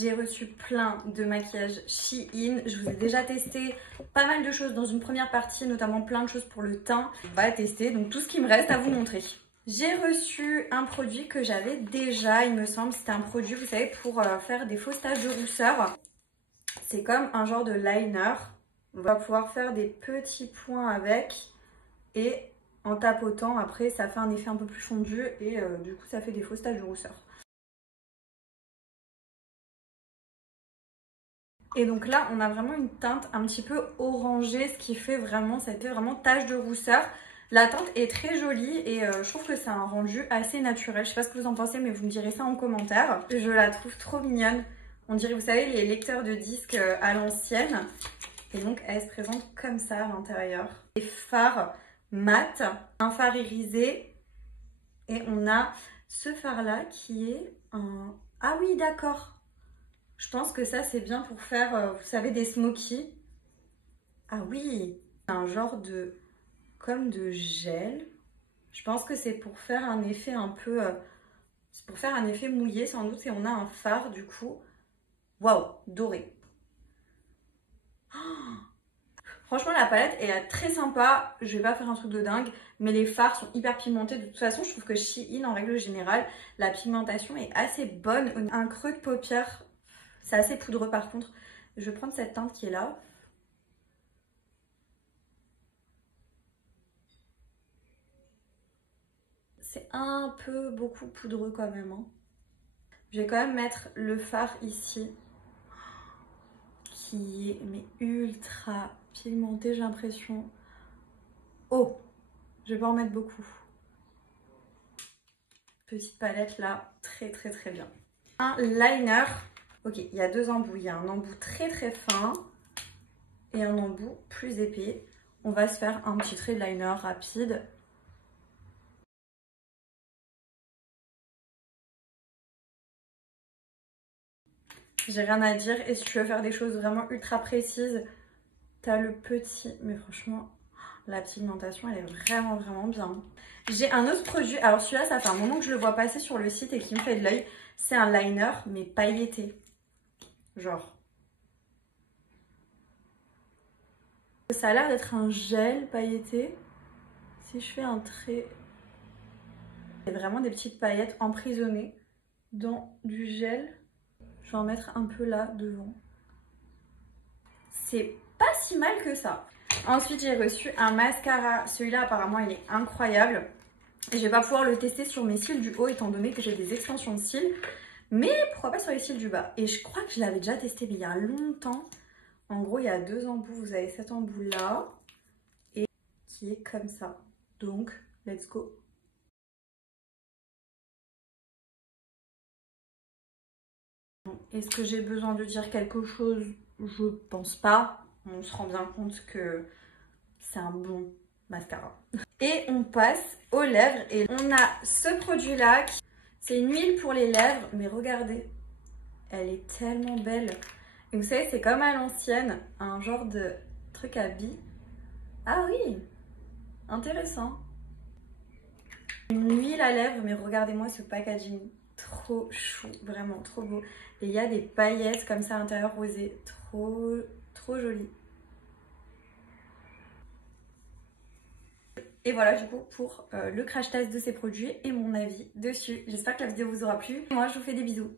J'ai reçu plein de maquillage Shein. Je vous ai déjà testé pas mal de choses dans une première partie, notamment plein de choses pour le teint. On va tester donc tout ce qui me reste à vous montrer. J'ai reçu un produit que j'avais déjà, il me semble. C'était un produit, vous savez, pour faire des fausses taches de rousseur. C'est comme un genre de liner. On va pouvoir faire des petits points avec et en tapotant, après, ça fait un effet un peu plus fondu et du coup, ça fait des fausses taches de rousseur. Et donc là, on a vraiment une teinte un petit peu orangée, ce qui fait vraiment, ça fait vraiment tache de rousseur. La teinte est très jolie et je trouve que c'est un rendu assez naturel. Je sais pas ce que vous en pensez, mais vous me direz ça en commentaire. Je la trouve trop mignonne. On dirait, vous savez, les lecteurs de disques à l'ancienne. Et donc, elle se présente comme ça à l'intérieur. Des fards mat, un fard irisé. Et on a ce fard-là qui est un... Ah oui, d'accord. Je pense que ça, c'est bien pour faire, vous savez, des smokies. Ah oui, un genre de... comme de gel. Je pense que c'est pour faire un effet un peu... c'est pour faire un effet mouillé, sans doute. Et on a un fard, du coup. Waouh, doré. Oh, franchement, la palette est très sympa. Je vais pas faire un truc de dingue. Mais les fards sont hyper pigmentés. De toute façon, je trouve que Shein, en règle générale, la pigmentation est assez bonne. Un creux de paupière... C'est assez poudreux par contre. Je vais prendre cette teinte qui est là. C'est un peu beaucoup poudreux quand même. Hein. Je vais quand même mettre le fard ici. Qui est mais ultra pigmenté, j'ai l'impression. Oh, je vais pas en mettre beaucoup. Petite palette là, très très très bien. Un liner. Ok, il y a deux embouts. Il y a un embout très très fin et un embout plus épais. On va se faire un petit trait de liner rapide. J'ai rien à dire. Et si tu veux faire des choses vraiment ultra précises, t'as le petit. Mais franchement, la pigmentation, elle est vraiment vraiment bien. J'ai un autre produit. Alors celui-là, ça fait un moment que je le vois passer sur le site et qui me fait de l'œil. C'est un liner, mais pailleté. Genre. Ça a l'air d'être un gel pailleté. Si je fais un trait... Il y a vraiment des petites paillettes emprisonnées dans du gel. Je vais en mettre un peu là devant. C'est pas si mal que ça. Ensuite, j'ai reçu un mascara. Celui-là, apparemment, il est incroyable. Et je vais pas pouvoir le tester sur mes cils du haut, étant donné que j'ai des extensions de cils. Mais pourquoi pas sur les cils du bas. Et je crois que je l'avais déjà testé, mais il y a longtemps. En gros, il y a deux embouts. Vous avez cet embout-là. Et qui est comme ça. Donc, let's go. Est-ce que j'ai besoin de dire quelque chose? Je pense pas. On se rend bien compte que c'est un bon mascara. Et on passe aux lèvres. Et on a ce produit-là. C'est une huile pour les lèvres. Mais regardez, elle est tellement belle. Et vous savez, c'est comme à l'ancienne. Un genre de truc à billes. Ah oui, intéressant. Une huile à lèvres. Mais regardez-moi ce packaging. Trop chou, vraiment trop beau. Et il y a des paillettes comme ça à l'intérieur rosé. Trop joli. Et voilà du coup pour le crash test de ces produits et mon avis dessus. J'espère que la vidéo vous aura plu. Moi je vous fais des bisous.